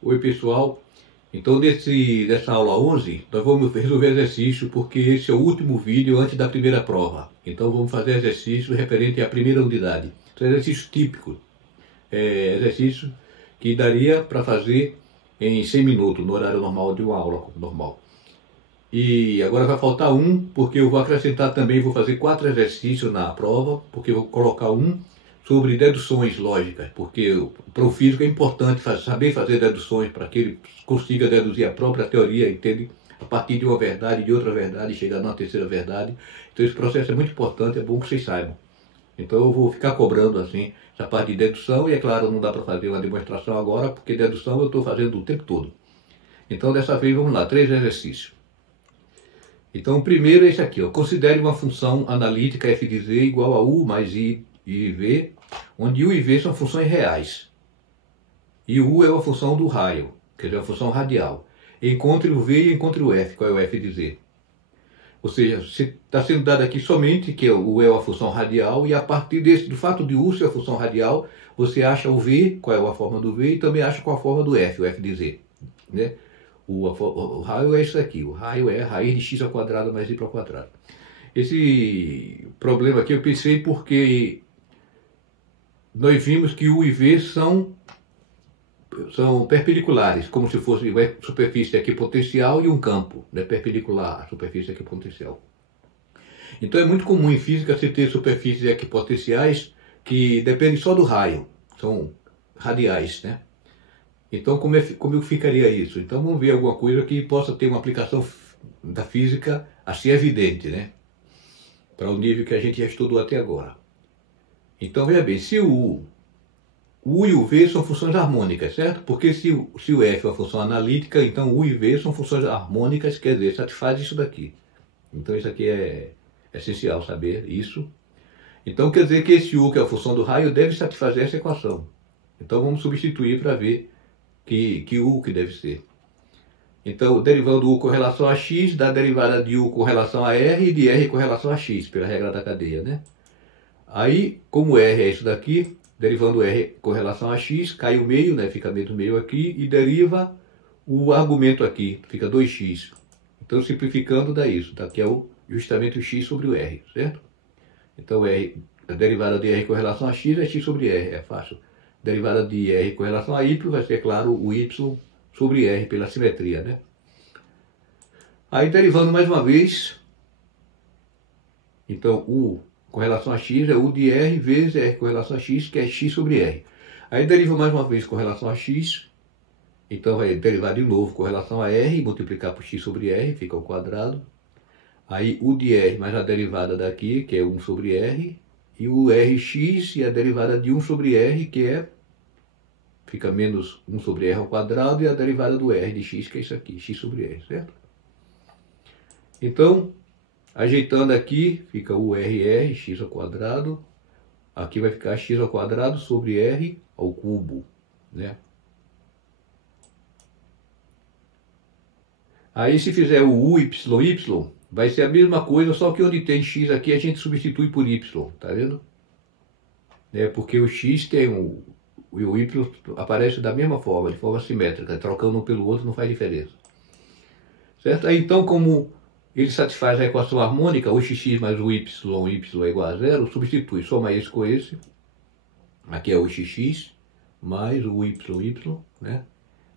Oi pessoal, então nessa aula 11 nós vamos resolver exercício porque esse é o último vídeo antes da primeira prova. Então vamos fazer exercício referente à primeira unidade. São exercícios típicos, exercício que daria para fazer em 100 minutos, no horário normal de uma aula normal. E agora vai faltar um, porque eu vou acrescentar também, vou fazer 4 exercícios na prova, porque eu vou colocar um sobre deduções lógicas, porque para o físico é importante saber fazer deduções para que ele consiga deduzir a própria teoria, entende? A partir de uma verdade, de outra verdade, chegar numa terceira verdade. Então esse processo é muito importante, é bom que vocês saibam. Então eu vou ficar cobrando assim essa parte de dedução, e é claro, não dá para fazer uma demonstração agora, porque dedução eu estou fazendo o tempo todo. Então dessa vez vamos lá, 3 exercícios. Então o primeiro é esse aqui, ó. Considere uma função analítica f de z igual a u mais i e v, onde u e v são funções reais. E u é uma função do raio, quer dizer, uma função radial. Encontre o v e encontre o f, qual é o f de z. Ou seja, está sendo dado aqui somente que o é uma função radial, e a partir do fato de u ser a função radial, você acha o v, qual é a forma do v, e também acha qual a forma do f, o f de z. Né? O raio é isso aqui, o raio é a raiz de x ao quadrado mais y ao quadrado. Esse problema aqui eu pensei porque nós vimos que u e v são perpendiculares, como se fosse uma superfície equipotencial e um campo, né, perpendicular à superfície equipotencial. Então é muito comum em física se ter superfícies equipotenciais que dependem só do raio, são radiais, né? Então como ficaria isso? Então vamos ver alguma coisa que possa ter uma aplicação da física assim evidente, né? Para o nível que a gente já estudou até agora. Então veja bem, se o U e o V são funções harmônicas, certo? Porque se o F é uma função analítica, então U e V são funções harmônicas, quer dizer, satisfaz isso daqui. Então isso aqui é essencial saber isso. Então quer dizer que esse U, que é a função do raio, deve satisfazer essa equação. Então vamos substituir para ver que U que deve ser. Então derivando U com relação a x, dá a derivada de U com relação a R e de R com relação a x, pela regra da cadeia, né? Aí, como R é isso daqui, derivando R com relação a x, cai o meio, né? Fica meio aqui, e deriva o argumento aqui, fica 2x. Então, simplificando, dá isso, tá? Que é justamente o x sobre o R, certo? Então, a derivada de R com relação a x é x sobre R, é fácil. Derivada de R com relação a y vai ser, claro, o y sobre R, pela simetria, né? Aí, derivando mais uma vez, então, U com relação a x é U de R vezes R com relação a x, que é x sobre R. Aí deriva mais uma vez com relação a x, então vai derivar de novo com relação a R, multiplicar por x sobre R, fica ao quadrado. Aí U de R mais a derivada daqui, que é 1 sobre R, e o Rx e a derivada de 1 sobre R, que fica menos 1 sobre R ao quadrado, e a derivada do R de x, que é isso aqui, x sobre R, certo? Então, ajeitando aqui, fica o RR, x ao quadrado. Aqui vai ficar x ao quadrado sobre R ao cubo, né? Aí se fizer o UYY, vai ser a mesma coisa, só que onde tem x aqui a gente substitui por y, tá vendo? Porque o x tem o y aparece da mesma forma, de forma simétrica, trocando um pelo outro não faz diferença. Certo? Aí então, como ele satisfaz a equação harmônica, o xx mais o y é igual a zero, substitui, soma esse com esse, aqui é o xx, mais o y, né?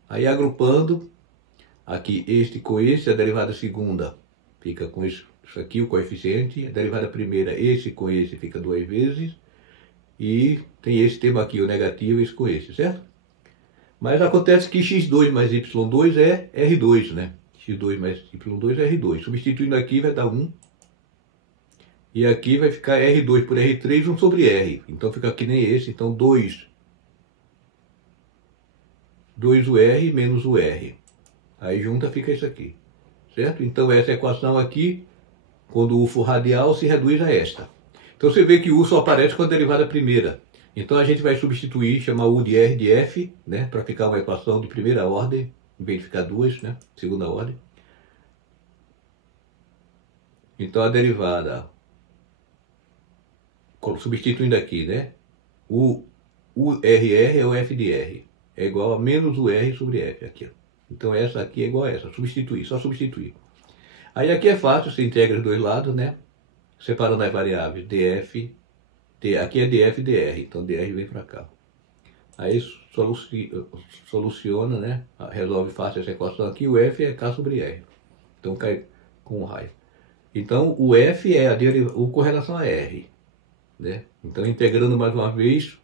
Aí agrupando, aqui este com esse, a derivada segunda fica com isso aqui, o coeficiente, a derivada primeira, esse com esse, fica 2 vezes, e tem esse termo aqui, o negativo, esse com esse, certo? Mas acontece que x2 mais y2 é R2, né? x2 mais y2 é R2. Substituindo aqui vai dar 1. E aqui vai ficar R2 por R3, 1 sobre R. Então fica que nem esse. Então 2 o R menos o R. Aí junta fica isso aqui. Certo? Então essa equação aqui, quando o U for radial, se reduz a esta. Então você vê que o U só aparece com a derivada primeira. Então a gente vai substituir, chamar U de R de F, né? Para ficar uma equação de primeira ordem, em vez de ficar duas, né? Segunda ordem. Então a derivada, substituindo aqui, né? O RR é o F de R. é igual a menos o R sobre F, aqui, ó. Então essa aqui é igual a essa, substituir, só substituir. Aí aqui é fácil, você integra os dois lados, né? Separando as variáveis df, aqui é df e dr, então dr vem para cá. Aí soluciona, né? Resolve fácil essa equação aqui, o f é k sobre r. Então cai com o raio. Então o f é o correlação a r, né? Então integrando mais uma vez,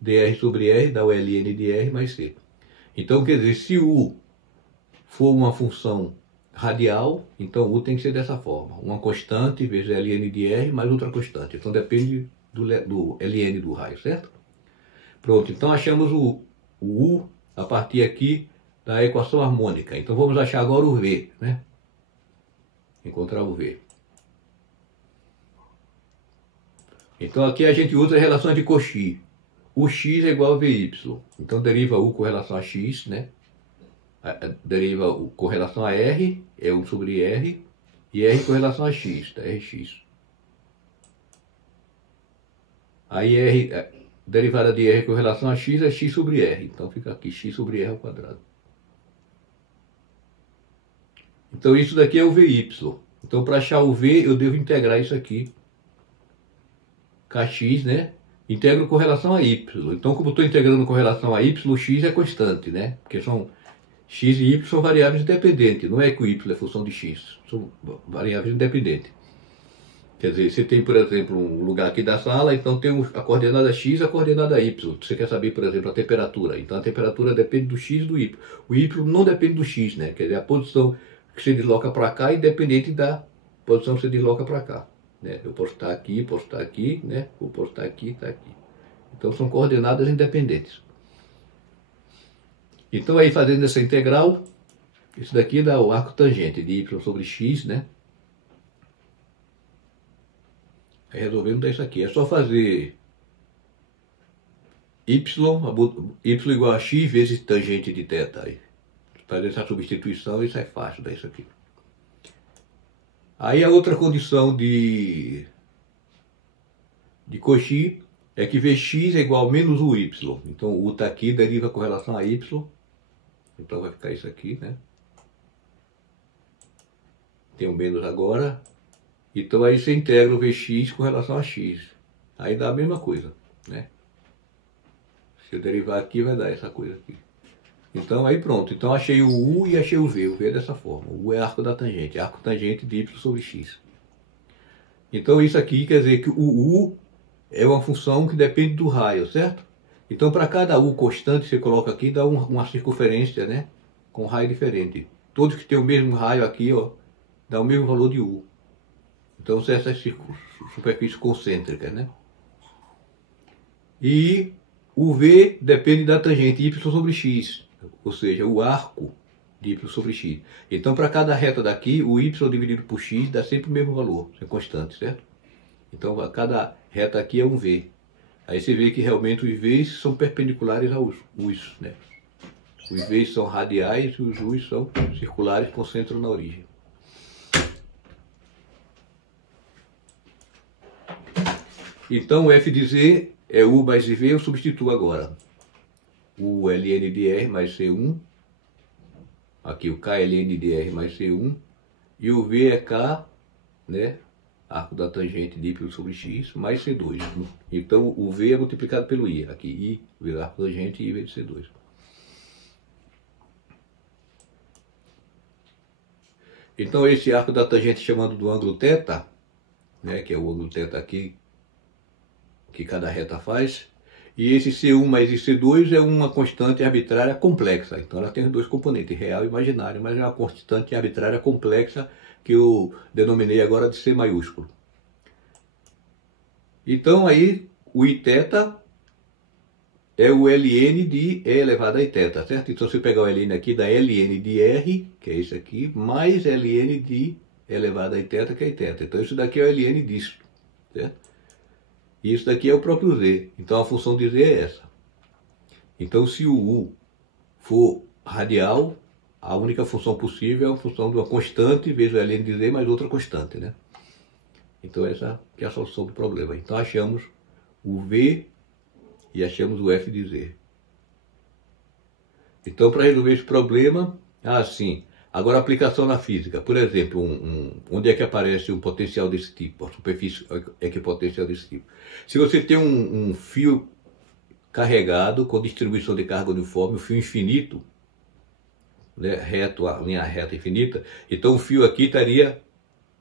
dr sobre r dá o ln de r mais c. Então quer dizer, se u for uma função radial, então u tem que ser dessa forma. Uma constante vezes ln de r mais outra constante. Então depende do ln do raio, certo? Pronto, então achamos o u a partir aqui da equação harmônica. Então vamos achar agora o v, né? Encontrar o v. Então aqui a gente usa a relação de Cauchy. O x é igual a vy. Então deriva u com relação a x, né? Deriva u com relação a r, é 1 sobre r, e r com relação a x, tá? Rx. Aí r, derivada de r com relação a x é x sobre r, então fica aqui x sobre r ao quadrado. Então isso daqui é o vy. Então para achar o v eu devo integrar isso aqui, kx, né? Integro com relação a y. Então como estou integrando com relação a y, o x é constante, né? Porque são x e y são variáveis independentes, não é que o y é função de x, são variáveis independentes. Quer dizer, você tem, por exemplo, um lugar aqui da sala, então tem a coordenada x e a coordenada y. Você quer saber, por exemplo, a temperatura. Então a temperatura depende do x e do y. O y não depende do x, né? Quer dizer, a posição que se desloca para cá é independente da posição que se desloca para cá, né? Eu posso estar aqui, né? Eu posso estar aqui, está aqui. Então são coordenadas independentes. Então aí fazendo essa integral, isso daqui dá o arco tangente de y sobre x, né? Aí resolvendo dar isso aqui. É só fazer y igual a x vezes tangente de θ. Aí. Fazer essa substituição, isso é fácil, dar isso aqui. Aí a outra condição de Cauchy é que Vx é igual a menos o y. Então o u está aqui, deriva com relação a y. Então vai ficar isso aqui, né? Tem um menos agora. Então aí você integra o Vx com relação a x. Aí dá a mesma coisa, né? Se eu derivar aqui vai dar essa coisa aqui. Então aí pronto. Então achei o u e achei o v. O v é dessa forma. O u é arco da tangente. Arco tangente de y sobre x. Então isso aqui quer dizer que o u é uma função que depende do raio, certo? Então para cada u constante você coloca aqui, dá uma circunferência, né? Com raio diferente. Todos que tem o mesmo raio aqui, ó, dá o mesmo valor de u. Então são essas superfícies concêntricas, né? E o v depende da tangente y sobre x, ou seja, o arco de y sobre x. Então para cada reta daqui, o y dividido por x dá sempre o mesmo valor, é constante, certo? Então a cada reta aqui é um v. Aí você vê que realmente os v's são perpendiculares aos u's, né? Os v's são radiais e os u's são circulares com centro na origem. Então o f de z é u mais v, eu substituo agora. O ln de r mais c1. Aqui o k ln de r mais c1. E o v é k, né? Arco da tangente de y sobre x, mais C2. Então o V é multiplicado pelo I. Aqui I vezes arco da tangente e I vezes C2. Então esse arco da tangente chamando do ângulo θ, né, que é o ângulo θ aqui, que cada reta faz. E esse C1 mais C2 é uma constante arbitrária complexa. Então ela tem os dois componentes, real e imaginário, mas é uma constante arbitrária complexa que eu denominei agora de C maiúsculo. Então aí o Iθ é o ln de E elevado a Iθ, certo? Então se eu pegar o ln aqui, dá ln de R, que é esse aqui, mais ln de E elevado a Iθ, que é Iθ. Então isso daqui é o ln disso, certo? E isso daqui é o próprio z. Então a função de z é essa. Então se o u for radial, a única função possível é a função de uma constante vezes o ln de z mais outra constante, né? Então essa que é a solução do problema. Então achamos o v e achamos o f de z. Então, para resolver esse problema, sim. Agora, aplicação na física. Por exemplo, onde é que aparece um potencial desse tipo? A superfície equipotêncial desse tipo. Se você tem um fio carregado com distribuição de carga uniforme, um fio infinito, né, reto, a linha reta infinita, então o fio aqui estaria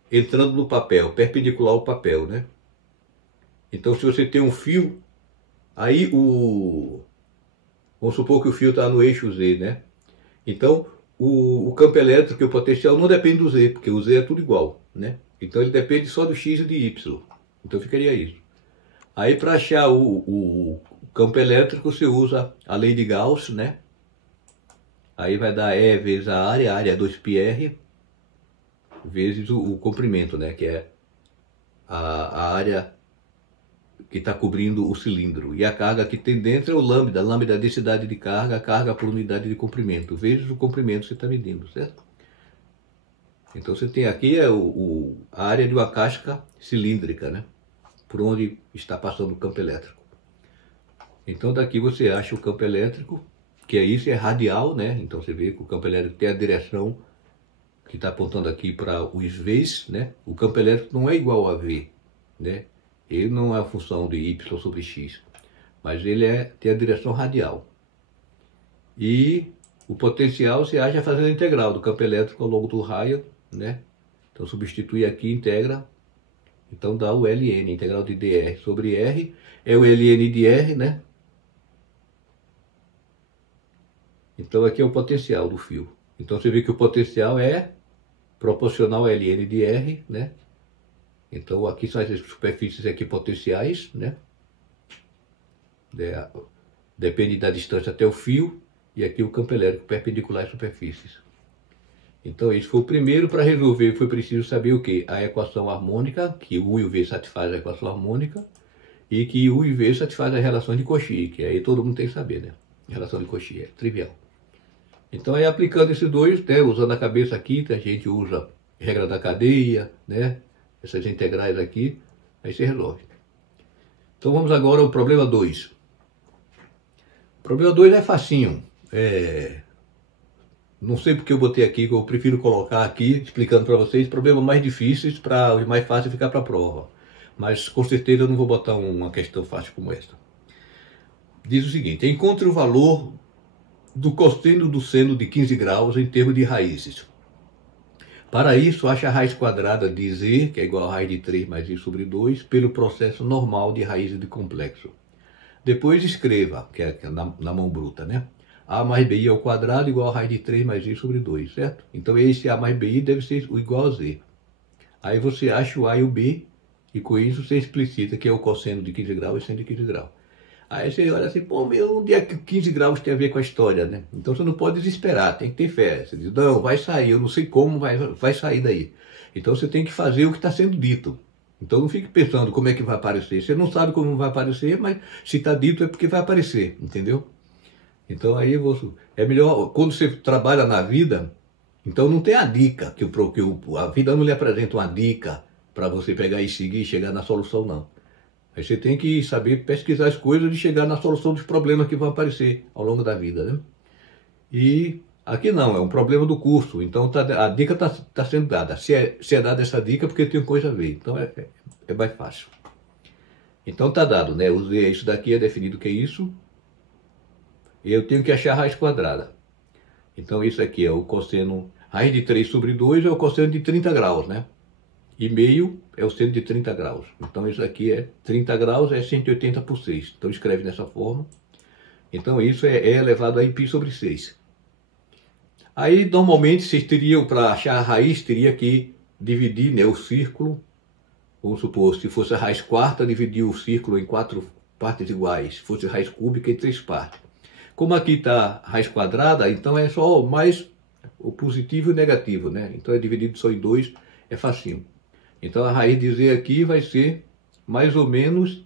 entrando no papel, perpendicular ao papel, né? Então, se você tem um fio, aí vamos supor que o fio está no eixo Z, né? Então, o campo elétrico e o potencial não depende do Z, porque o Z é tudo igual, né? Então, ele depende só do X e de Y. Então, ficaria isso. Aí, para achar o campo elétrico, você usa a lei de Gauss, né? Aí vai dar E vezes a área é 2πr, vezes o comprimento, né? Que é a área que está cobrindo o cilindro. E a carga que tem dentro é o lambda. Lambda é a densidade de carga, a carga por unidade de comprimento, vezes o comprimento que você está medindo, certo? Então você tem aqui a área de uma casca cilíndrica, né? Por onde está passando o campo elétrico. Então daqui você acha o campo elétrico, que é isso, é radial, né? Então você vê que o campo elétrico tem a direção que está apontando aqui para os V's, né? O campo elétrico não é igual a V, né? Ele não é a função de Y sobre X, mas ele tem a direção radial. E o potencial se acha fazendo a integral do campo elétrico ao longo do raio, né? Então substitui aqui, integra, então dá o Ln, integral de dr sobre R, é o Ln de R, né? Então aqui é o potencial do fio. Então você vê que o potencial é proporcional a Ln de R, né? Então aqui são as superfícies equipotenciais, né? Depende da distância até o fio, e aqui o campo elétrico perpendicular às superfícies. Então esse foi o primeiro. Para resolver foi preciso saber o que? A equação harmônica, que U e o V satisfaz a equação harmônica, e que U e V satisfaz as relações de Cauchy, que aí todo mundo tem que saber, né? Relação de Cauchy é trivial. Então aí aplicando esses dois, né, usando a cabeça aqui, a gente usa regra da cadeia, né? Essas integrais aqui, aí você resolve. Então vamos agora ao problema 2. O problema 2 é facinho. Não sei porque eu botei aqui, que eu prefiro colocar aqui, explicando para vocês, problemas mais difíceis para os mais fáceis ficar para a prova. Mas com certeza eu não vou botar uma questão fácil como essa. Diz o seguinte: encontre o valor do cosseno do seno de 15 graus em termos de raízes. Para isso, ache a raiz quadrada de z, que é igual a raiz de 3 mais i sobre 2, pelo processo normal de raízes de complexo. Depois escreva, que é na mão bruta, né? A mais bi ao quadrado igual a raiz de 3 mais i sobre 2, certo? Então esse a mais bi deve ser igual a z. Aí você acha o a e o b, e com isso você explicita que é o cosseno de 15 graus e seno de 15 graus. Aí você olha assim, pô, meu, onde é que 15 graus tem a ver com a história, né? Então você não pode desesperar, tem que ter fé. Você diz, não, vai sair, eu não sei como vai sair daí. Então você tem que fazer o que está sendo dito. Então não fique pensando como é que vai aparecer. Você não sabe como vai aparecer, mas se está dito é porque vai aparecer, entendeu? Então aí é melhor, quando você trabalha na vida, então não tem a dica, a vida não lhe apresenta uma dica para você pegar e seguir e chegar na solução, não. Aí você tem que saber pesquisar as coisas e chegar na solução dos problemas que vão aparecer ao longo da vida, né? E aqui não, é um problema do curso, então a dica está sendo dada. Se é dada essa dica, porque tem coisa a ver, então é mais fácil. Então está dado, né? Isso daqui é definido que é isso, e eu tenho que achar a raiz quadrada. Então isso aqui é o cosseno, raiz de 3 sobre 2 é o cosseno de 30 graus, né? E meio é o seno de 30 graus. Então isso aqui é 30 graus, é 180 por 6. Então escreve dessa forma. Então isso é elevado a π sobre 6. Aí normalmente vocês teriam, para achar a raiz, teria que dividir, né, o círculo. Vamos supor, se fosse a raiz quarta, dividir o círculo em 4 partes iguais. Se fosse a raiz cúbica, em 3 partes. Como aqui está raiz quadrada, então é só mais o positivo e o negativo, né? Então é dividido só em 2, é facinho. Então a raiz de z aqui vai ser mais ou menos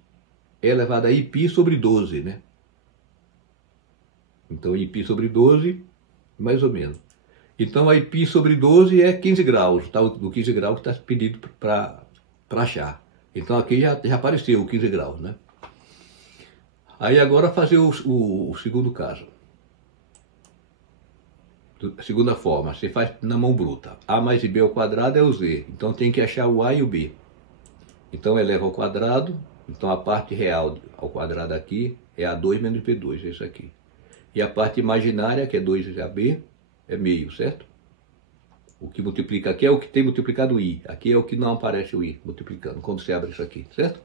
elevada a π sobre 12, né? Então π sobre 12, mais ou menos. Então a π sobre 12 é 15 graus, tá? Do 15 graus que está pedido para achar. Então aqui já apareceu o 15 graus, né? Aí agora fazer o segundo caso. A segunda forma, você faz na mão bruta. A mais b ao quadrado é o z. Então tem que achar o a e o b. Então eleva ao quadrado. Então a parte real ao quadrado aqui é A2 menos B2, é isso aqui. E a parte imaginária, que é 2AB, é meio, certo? O que multiplica aqui é o que tem multiplicado o i. Aqui é o que não aparece o i multiplicando, quando você abre isso aqui, certo?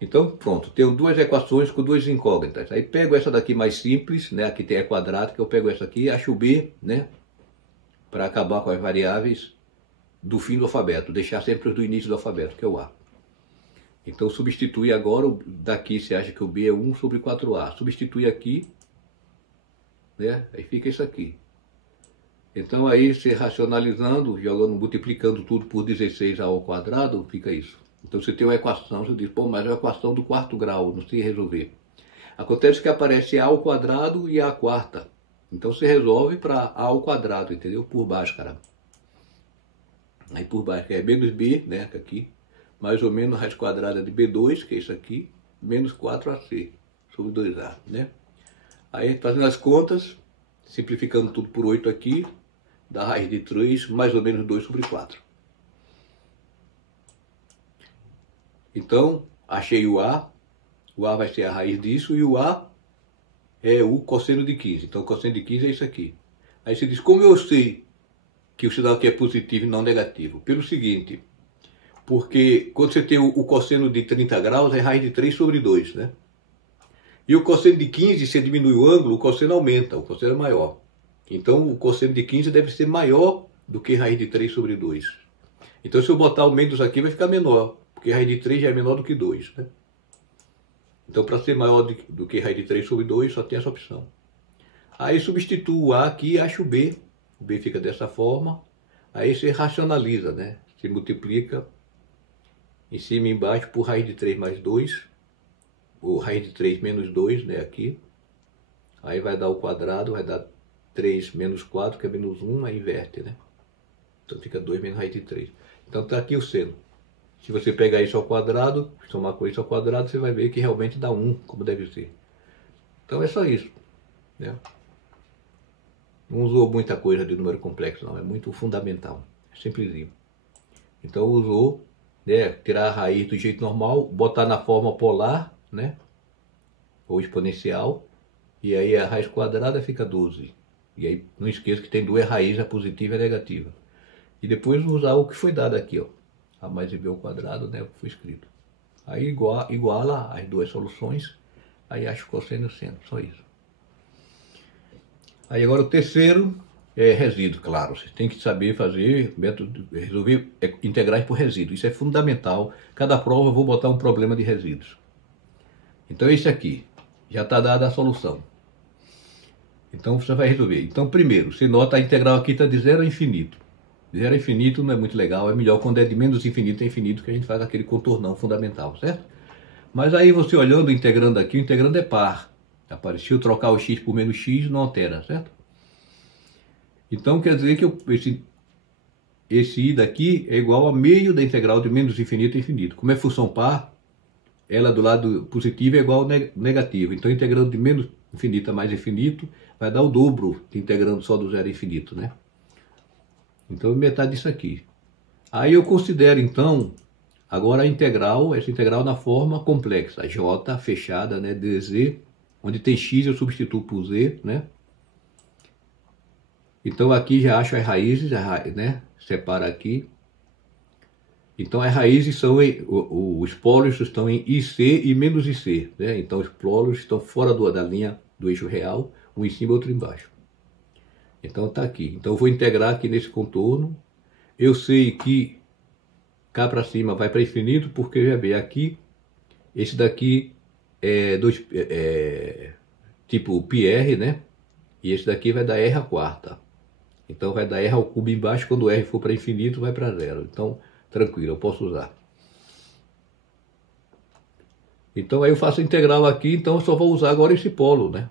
Então, pronto, tenho duas equações com duas incógnitas. Aí pego essa daqui mais simples, né? Aqui tem a quadrática, eu pego essa aqui, acho o b, né? Para acabar com as variáveis do fim do alfabeto, deixar sempre os do início do alfabeto, que é o a. Então substitui agora, daqui você acha que o b é 1 sobre 4a. Substitui aqui, né? Aí fica isso aqui. Então aí você racionalizando, jogando, multiplicando tudo por 16a ao quadrado, fica isso. Então você tem uma equação, você diz, pô, mas é uma equação do quarto grau, não sei resolver. Acontece que aparece a ao quadrado e a quarta. Então você resolve para a ao quadrado, entendeu? Por baixo, cara. Aí por baixo é menos b, né, aqui, mais ou menos raiz quadrada de b2, que é isso aqui, menos 4ac, sobre 2a, né? Aí fazendo as contas, simplificando tudo por 8 aqui, dá raiz de 3, mais ou menos 2 sobre 4. Então, achei o a vai ser a raiz disso, e o a é o cosseno de 15. Então, o cosseno de 15 é isso aqui. Aí você diz, como eu sei que o sinal aqui é positivo e não negativo? Pelo seguinte, porque quando você tem o cosseno de 30 graus, é raiz de 3 sobre 2, né? E o cosseno de 15, se diminui o ângulo, o cosseno aumenta, o cosseno é maior. Então, o cosseno de 15 deve ser maior do que raiz de 3 sobre 2. Então, se eu botar o menos aqui, vai ficar menor, porque raiz de 3 já é menor do que 2, né? Então, para ser maior do que raiz de 3 sobre 2, só tem essa opção. Aí, substituo o a aqui e acho o b. O b fica dessa forma. Aí, você racionaliza, né? Você multiplica em cima e embaixo por raiz de 3 mais 2. Ou raiz de 3 menos 2, né? Aqui. Aí, vai dar o quadrado, vai dar 3 menos 4, que é menos 1, aí inverte, né? Então, fica 2 menos raiz de 3. Então, está aqui o seno. Se você pegar isso ao quadrado, somar com isso ao quadrado, você vai ver que realmente dá 1, como deve ser. Então é só isso, né? Não usou muita coisa de número complexo, não. É muito fundamental. É simplesinho. Então usou, né, tirar a raiz do jeito normal, botar na forma polar, né? Ou exponencial. E aí a raiz quadrada fica 12. E aí não esqueça que tem duas raízes, a positiva e a negativa. E depois usar o que foi dado aqui, ó. A mais b ao quadrado, né, o que foi escrito. Aí iguala as duas soluções, aí acho o cosseno e o seno, só isso. Aí agora o terceiro é resíduo, claro. Você tem que saber fazer método, resolver integrais por resíduo. Isso é fundamental. Cada prova eu vou botar um problema de resíduos. Então esse aqui, já está dada a solução. Então você vai resolver. Então primeiro, você nota a integral aqui está de 0 a infinito. 0 a infinito não é muito legal, é melhor quando é de menos infinito a infinito que a gente faz aquele contornão fundamental, certo? Mas aí você olhando, integrando aqui, o integrando é par. Apareceu trocar o x por menos x, não altera, certo? Então quer dizer que esse i daqui é igual a meio da integral de menos infinito a infinito. Como é função par, ela do lado positivo é igual ao negativo. Então integrando de menos infinito a mais infinito, vai dar o dobro de integrando só do 0 a infinito, né? Então metade disso aqui. Aí eu considero então, agora a integral, essa integral na forma complexa, j fechada, né, dz, onde tem x eu substituo por z, né? Então aqui já acho as raízes, né? Separa aqui. Então as raízes são, os polos estão em IC e menos IC, né? Então os polos estão fora da linha do eixo real, um em cima e outro embaixo. Então está aqui. Então eu vou integrar aqui nesse contorno. Eu sei que cá para cima vai para infinito, porque já vê aqui, esse daqui é tipo πr, né? E esse daqui vai dar r à quarta. Então vai dar r ao cubo embaixo, quando r for para infinito vai para zero. Então tranquilo, eu posso usar. Então aí eu faço a integral aqui, então eu só vou usar agora esse polo, né?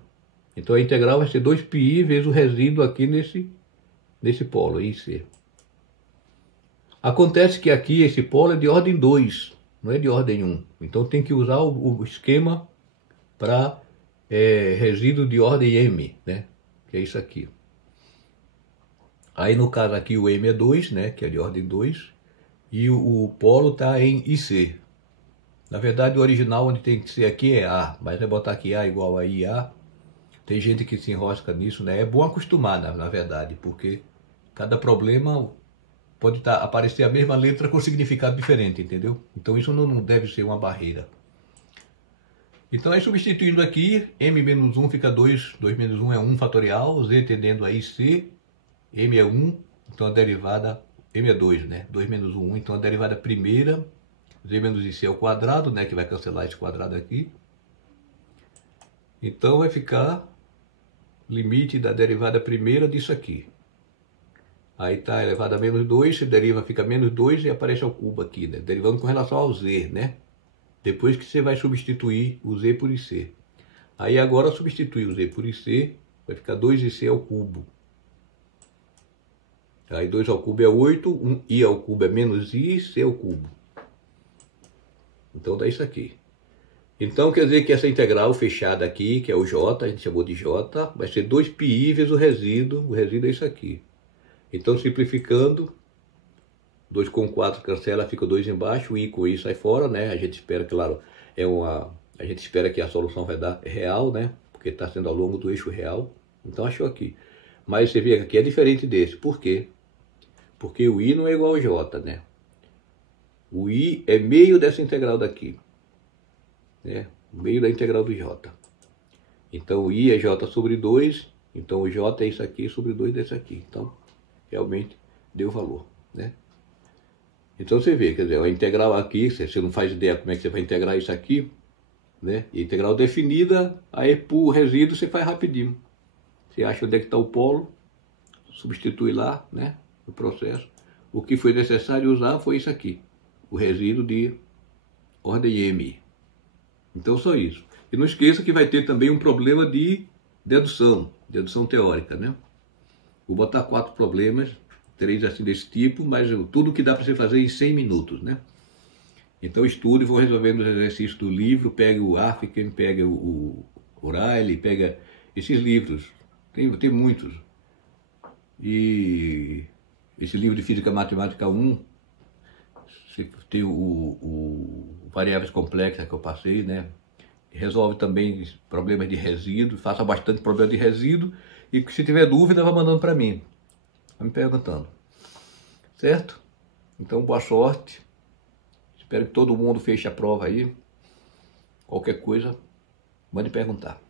Então a integral vai ser 2πi vezes o resíduo aqui nesse polo, IC. Acontece que aqui esse polo é de ordem 2, não é de ordem 1. Então tem que usar o esquema para resíduo de ordem m, né? Que é isso aqui. Aí no caso aqui o M é 2, né, que é de ordem 2, e o polo está em IC. Na verdade o original onde tem que ser aqui é A, mas vai botar aqui A igual a IA. Tem gente que se enrosca nisso, né? É bom acostumar, na verdade, porque cada problema pode aparecer a mesma letra com significado diferente, entendeu? Então isso não deve ser uma barreira. Então aí substituindo aqui, m-1 fica 2, 2 menos 1 é 1 fatorial, z tendendo a IC, m é 1, então a derivada, m é 2, né? 2 menos 1, então a derivada primeira, z menos IC ao quadrado, né? Que vai cancelar esse quadrado aqui. Então vai ficar limite da derivada primeira disso aqui. Aí está elevado a menos 2, se deriva, fica menos 2 e aparece ao cubo aqui, né? Derivando com relação ao z, né? Depois que você vai substituir o z por IC. Aí agora substituir o z por IC, vai ficar 2IC ao cubo. Aí 2 ao cubo é 8, I ao cubo é menos I, C ao cubo. Então dá isso aqui. Então quer dizer que essa integral fechada aqui, que é o J, a gente chamou de J, vai ser 2πi vezes o resíduo é isso aqui. Então simplificando, 2 com 4 cancela, fica 2 embaixo, o I com I sai fora, né? A gente espera, claro, a gente espera que a solução vai dar real, né? Porque está sendo ao longo do eixo real. Então achou aqui. Mas você vê que aqui é diferente desse. Por quê? Porque o I não é igual ao J, né? O I é meio dessa integral daqui, né? Meio da integral do J. Então o I é J sobre 2, então o J é isso aqui sobre 2 desse aqui. Então, realmente deu valor, né? Então você vê, quer dizer, a integral aqui, você não faz ideia como é que você vai integrar isso aqui, né? E integral definida, aí por resíduo você faz rapidinho. Você acha onde é que está o polo, substitui lá, né? No processo. O que foi necessário usar foi isso aqui, o resíduo de ordem M. Então só isso. E não esqueça que vai ter também um problema de dedução teórica, né? Vou botar 4 problemas, 3 assim desse tipo, mas tudo que dá para você fazer em 100 minutos, né? Então estude, vou resolvendo os exercícios do livro, pega o Afken, pega o O'Reilly, pega esses livros, tem muitos. E esse livro de Física Matemática 1, tem o variáveis complexas que eu passei, né? Resolve também problemas de resíduo, faça bastante problema de resíduo, e se tiver dúvida, vá mandando para mim, vai me perguntando, certo? Então, boa sorte, espero que todo mundo feche a prova aí, qualquer coisa, mande perguntar.